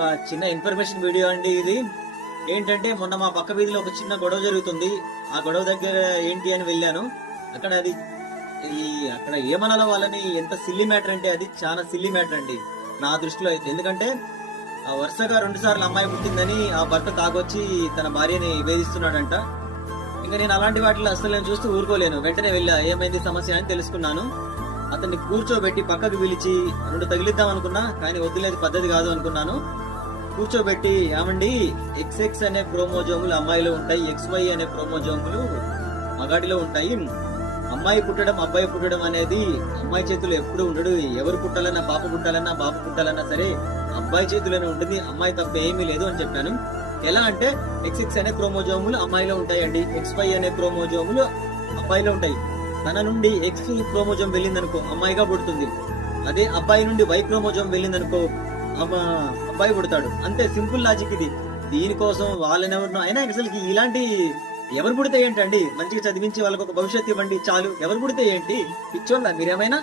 ఒక చిన్న information video అండి ఇది. ఏంటంటే మొన్న మా పక్క వీధిలో ఒక చిన్న గొడవ జరుగుతుంది. ఆ గొడవ దగ్గర ఏంటి అని వెళ్ళాను. అక్కడ అది అక్కడ ఏమనాలో వాళ్ళని, ఎంత సిల్లీ మ్యాటర్ అంటే అది చాలా సిల్లీ మ్యాటర్ అండి నా దృష్టిలో అయితే. ఎందుకంటే వరుసగా 2 సార్లు అమ్మాయి పుట్టిందని ఆ భర్త తాగొచ్చి తన భార్యని వేధిస్తున్నాడంట. ఇంకా నేను అలాంటి వాటిలో అసలు నేను చూస్తూ ఊరుకోలేను. వెంటనే వెళ్ళా, ఏమైంది సమస్య అని తెలుసుకున్నాను. అతన్ని కూర్చోబెట్టి పక్కకు పిలిచి 2 తగిలిద్దాం అనుకున్నా, కానీ వద్దులేదు, పద్ధతి కాదు అనుకున్నాను. కూర్చోబెట్టి, ఏమండి, XX అనే క్రోమోజోములు అమ్మాయిలో ఉంటాయి, XY అనే క్రోమోజోములు మగాడిలో ఉంటాయి. అమ్మాయి పుట్టడం అబ్బాయి పుట్టడం అనేది అమ్మాయి చేతిలో ఎప్పుడు ఉండడు. ఎవరు పుట్టాలన్నా, పాప పుట్టాలన్నా బాబు పుట్టాలన్నా సరే అబ్బాయి చేతిలోనే ఉంటుంది. అమ్మాయి తప్ప ఏమీ లేదు అని చెప్పాను. ఎలా అంటే XX అనే క్రోమోజోములు అమ్మాయిలో ఉంటాయండి, XY అనే క్రోమోజోములు అబ్బాయిలో ఉంటాయి. తన నుండి X క్రోమోజోమ్ వెళ్ళిందనుకో అమ్మాయిగా పుడుతుంది. అదే అబ్బాయి నుండి Y క్రోమోజోమ్ వెళ్ళిందనుకో అబ్బాయి పుడతాడు. అంతే, సింపుల్ లాజిక్ ఇది. దీనికోసం వాళ్ళనెవరినో అయినా అసలు ఇలాంటి ఎవరు పుడితే ఏంటండి? మంచిగా చదివించి వాళ్ళకి ఒక భవిష్యత్తు ఇవ్వండి చాలు. ఎవరు పుడితే ఏంటి? పిచ్చోళ్ళ మీరేమైనా?